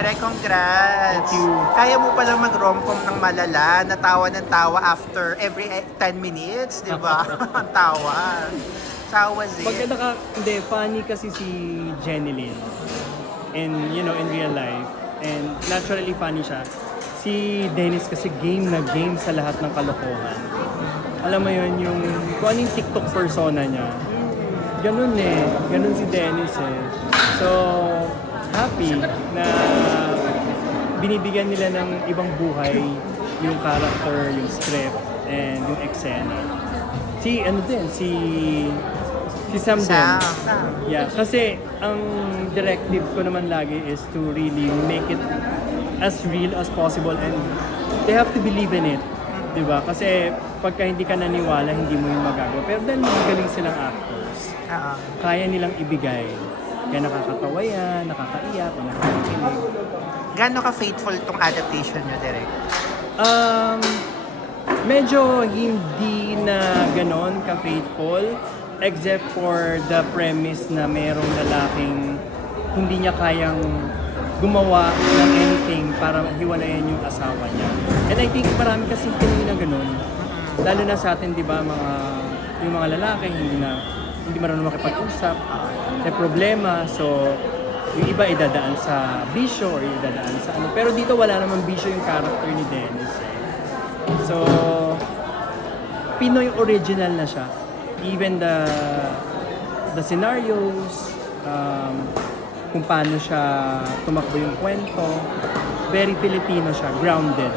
Congrats! Thank you. Kaya mo palang mag-romcom ng malala, natawa ng tawa after every 10 minutes, di ba? Ang tawa. So how was it? Hindi, funny kasi si Jenny Lynn. In real life. And naturally funny siya. Si Dennis kasi game na game sa lahat ng kalokohan. Alam mo yun, kung ano yung TikTok persona niya. Ganun eh. Ganun si Dennis eh. So, happy na binibigyan nila ng ibang buhay yung character, yung script, and yung eksena. Si Sam din. Yeah, kasi ang directive ko naman lagi is to really make it as real as possible and they have to believe in it. Diba? Kasi pagka hindi ka naniwala, hindi mo yung magagawa. Pero dahil magaling silang actors, kaya nilang ibigay. Kaya nakakatawa yan, nakakaiyak, nakakakilig. Gano'n ka-faithful tong adaptation nyo, Direk? Medyo hindi na ganon ka-faithful except for the premise na merong lalaking hindi niya kayang gumawa ng anything para hiwalayan yung asawa niya. And I think marami kasing Pinoy na ganon. Lalo na sa atin, di ba, yung mga lalaki hindi marunong makipag-usap. May problema, so yung iba idadaan sa bisyo or idadaan sa ano. Pero dito wala namang bisyo yung character ni Dennis. So, Pinoy original na siya. Even the scenarios, kung paano siya tumakbo yung kwento, very Filipino siya, grounded.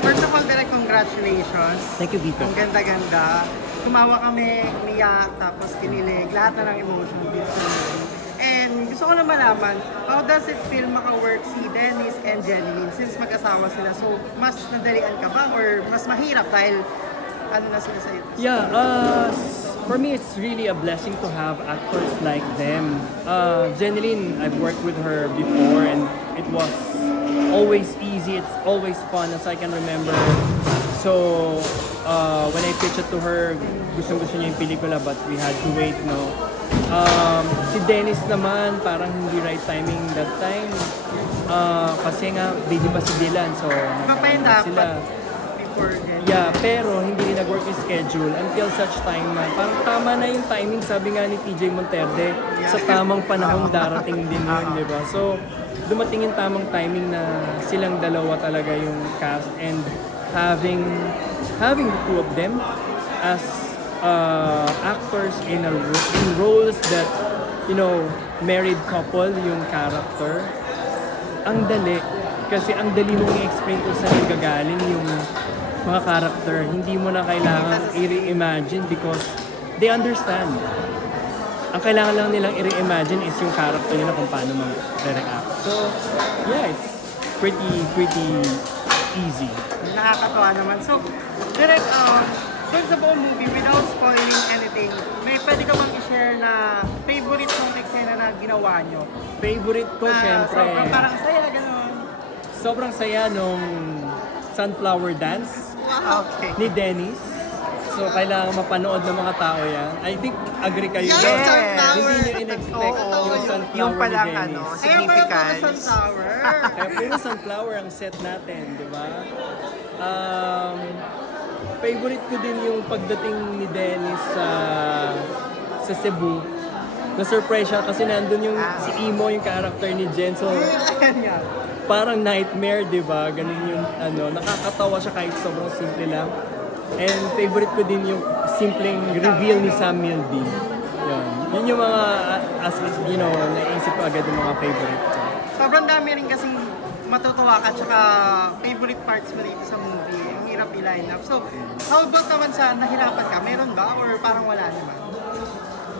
First of all, Direk, congratulations. Thank you, Vito. Ang ganda-ganda. Tumawa kami, umiyak, tapos kinilig, lahat na ng emotion dito sa movie. And gusto ko na malaman, how does it feel maka-work si Dennis and Jenny Lynn since mag-asawa sila? So, mas nadalian ka ba or mas mahirap dahil ano na sila sa'yo? Yeah, for me, it's really a blessing to have actors like them. Jenny Lynn, I've worked with her before and it was always easy, it's always fun as I can remember. So, when I pitched it to her, gustong-gusto niya yung pelikula but we had to wait, no? Si Dennis naman, parang hindi right timing that time. Kasi nga, baby pa si Dylan, so Kapayan nagkaroon sila. before Jenny. Yeah, pero hindi rin nag-work yung schedule until such time na parang tama na yung timing, sabi nga ni TJ Monterde, sa tamang panahon darating din yun, di ba? So, dumating yung tamang timing na silang dalawa talaga yung cast and having the two of them as actors in roles that, married couple yung character, ang dali. Kasi ang dali mong i-explain kung saan gagaling yung mga character. Hindi mo na kailangan i-reimagine because they understand. Ang kailangan lang nilang i-reimagine is yung character nila kung paano mag-react. So, yeah, it's pretty easy. Nakakatawa naman. So, Direk, dun sa buong movie, without spoiling anything, may pwede ka bang i-share na favorite mong eksena na ginawa nyo? Favorite ko, syempre. Sobrang parang saya, gano'n. Sobrang saya nung sunflower dance Okay. ni Dennis. So, kailangan mapanood ng mga tao yan. I think, agree kayo. Yes! doon. Sunflower! Hindi nyo in-expect Oo. yung sunflower Yung palang ni Dennis. Ayun, significance. pero sunflower. Kaya puro sunflower ang set natin, di ba? Favorite ko din yung pagdating ni Dennis sa Cebu. Na-surprise siya kasi nandun yung si Imo, yung character ni Jen. So, Ayan nga. parang nightmare, di ba? Ganun yung nakakatawa siya kahit sobrang simple lang. And favorite ko din yung simpleng reveal ni Sam Milby. Yun yung mga, naisip ko agad yung mga favorite ko. Sobrang dami rin kasing matutuwa ka tsaka favorite parts mo dito sa movie. Ang hirap i-line up. So, how about naman sa nahirapan ka? Meron ba? Or parang wala naman?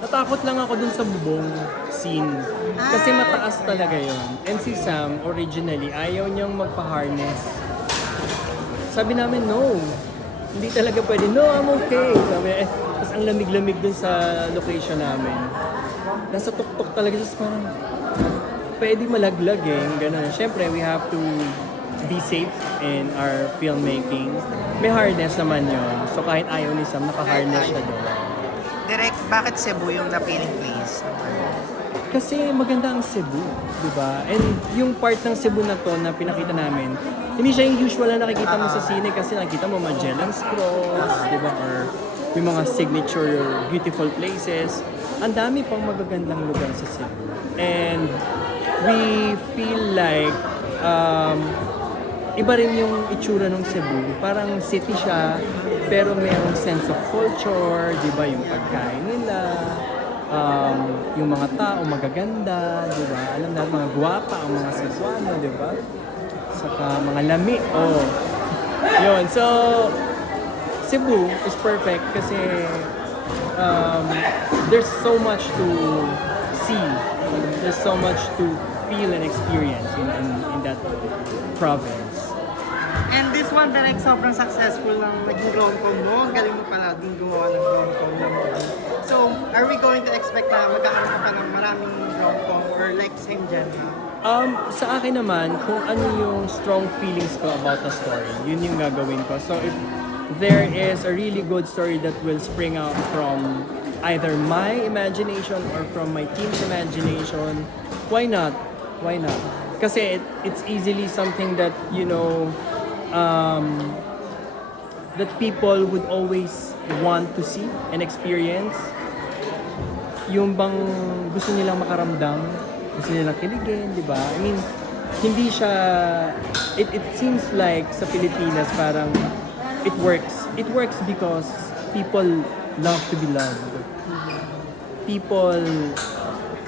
Natakot lang ako dun sa bubong scene. Kasi mataas talaga yon. And si Sam, originally, ayaw niyang magpa-harness. Sabi namin, no. Hindi talaga pwede. No, I'm okay. Sabi, tapos ang lamig-lamig dun sa location namin. Nasa tuktok talaga. Tapos parang, pwede malaglag eh. Ganun. Siyempre, we have to be safe in our filmmaking. May harness naman yon. So kahit ayaw ni Sam, naka-harness siya doon. Direk, bakit Cebu yung napiling place? Kasi maganda ang Cebu, di ba? And yung part ng Cebu na to na pinakita namin, hindi siya yung usual na nakikita mo sa sine kasi nakikita mo Magellan's Cross, di ba? Or yung mga signature beautiful places. Ang dami pang magagandang lugar sa Cebu. And we feel like iba rin yung itsura ng Cebu. Parang city siya, pero mayroong sense of culture, di ba? Yung pagkain nila, yung mga tao magaganda, di ba? Alam natin, mga guwapa ang mga Cebuano, di ba? Saka mga lami, oh. Yun, so, Cebu is perfect kasi there's so much to see. There's so much to feel and experience in that province. And this one, direct, sobrang successful ng naging rom-com mo. Galing mo pala din gumawa ng rom-com na movie. So, are we going to expect na magkakaroon ka pa ng maraming rom-com or like same genre? Sa akin naman, kung ano yung strong feelings ko about the story, yun yung gagawin ko. So if there is a really good story that will spring out from either my imagination or from my team's imagination, why not? Why not? Kasi it's easily something that, you know, that people would always want to see and experience. Yung bang gusto nilang makaramdam, gusto nilang kiligin, di ba? I mean, hindi siya, it seems like sa Pilipinas parang it works. It works because people love to be loved. People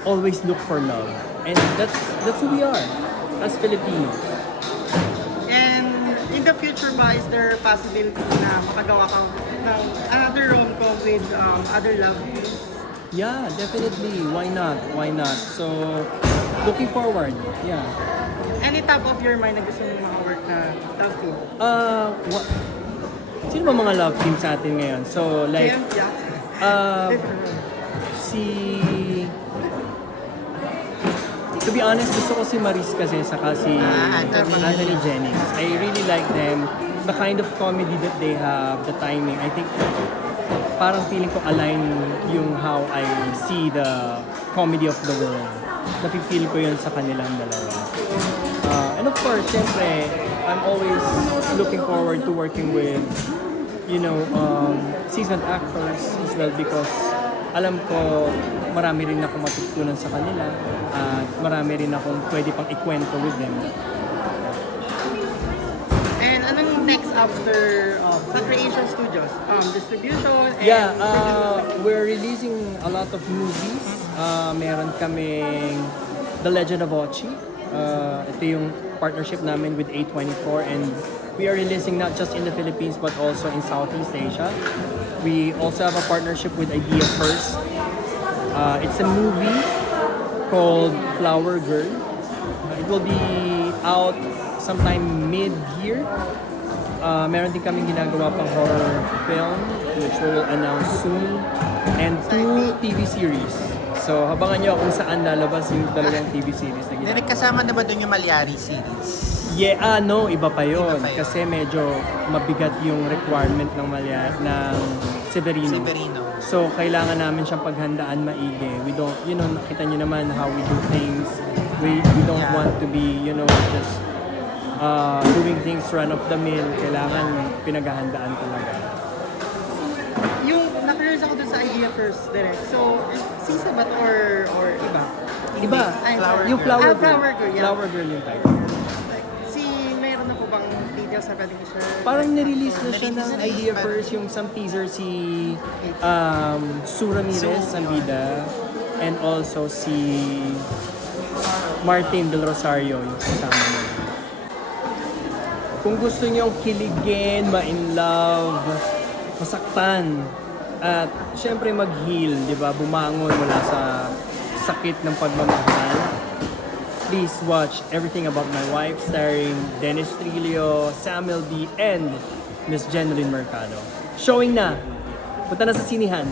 always look for love. And that's who we are as Filipinos. And in the future ba, is there a possibility na makagawa ka ng another rom-com with other love teams? Yeah, definitely. Why not? Why not? So, looking forward. Yeah. Any top of your mind na gusto mong mga work na love team? Sino ba mga love team sa atin ngayon? So, like, Yeah. to be honest, gusto ko si Maris kasi saka si Anthony Jennings. I really like them. The kind of comedy that they have, the timing, I think parang feeling ko align yung how I see the comedy of the world. Nafe-feel ko yun sa kanilang dalawa. And of course, syempre, I'm always looking forward to working with, you know, seasoned actors as well because alam ko marami rin akong matutunan sa kanila at marami rin akong pwede pang ikwento with them. And anong next after sa Creation Studios? Distribution? And Yeah, we're releasing a lot of movies. Meron kaming The Legend of Ochi. Ito yung partnership namin with A24 and we are releasing not just in the Philippines but also in Southeast Asia. We also have a partnership with Idea First. It's a movie called Flower Girl. It will be out sometime mid-year. Meron din kaming ginagawa pang horror film which we will announce soon. And 2 TV series. So, habangan nyo kung saan lalabas yung talagang TV series na ginagawa. Kasama na ba doon yung Malyari series? Yeah, no, iba pa yun. Iba pa yun. Kasi medyo mabigat yung requirement ng ng Severino. So, kailangan namin siyang paghandaan maigi. We don't, you know, nakita nyo naman how we do things. We don't want to be, you know, just doing things run of the mill. Kailangan pinaghahandaan talaga. yung na-curious ako dun sa Idea First direct. So, Sisa ba or iba? Iba, Ay, yung Flower Girl. Flower Girl, yeah. Flower Girl yung title. Meron na po bang details na pwedeng i-share? Parang nirelease na siya ng Idea First, yung some teaser si Sue Ramirez, ang bida, and also si Martin Del Rosario, yung kasama niya. Kung gusto niyong kiligin, ma-in love, masaktan, at syempre mag-heal, di ba? Bumangon mula sa sakit ng pagmamahal. Please watch Everything About My Wife starring Dennis Trillo, Samuel D. and Miss Jeneline Mercado. Showing na! Punta na sa sinihan.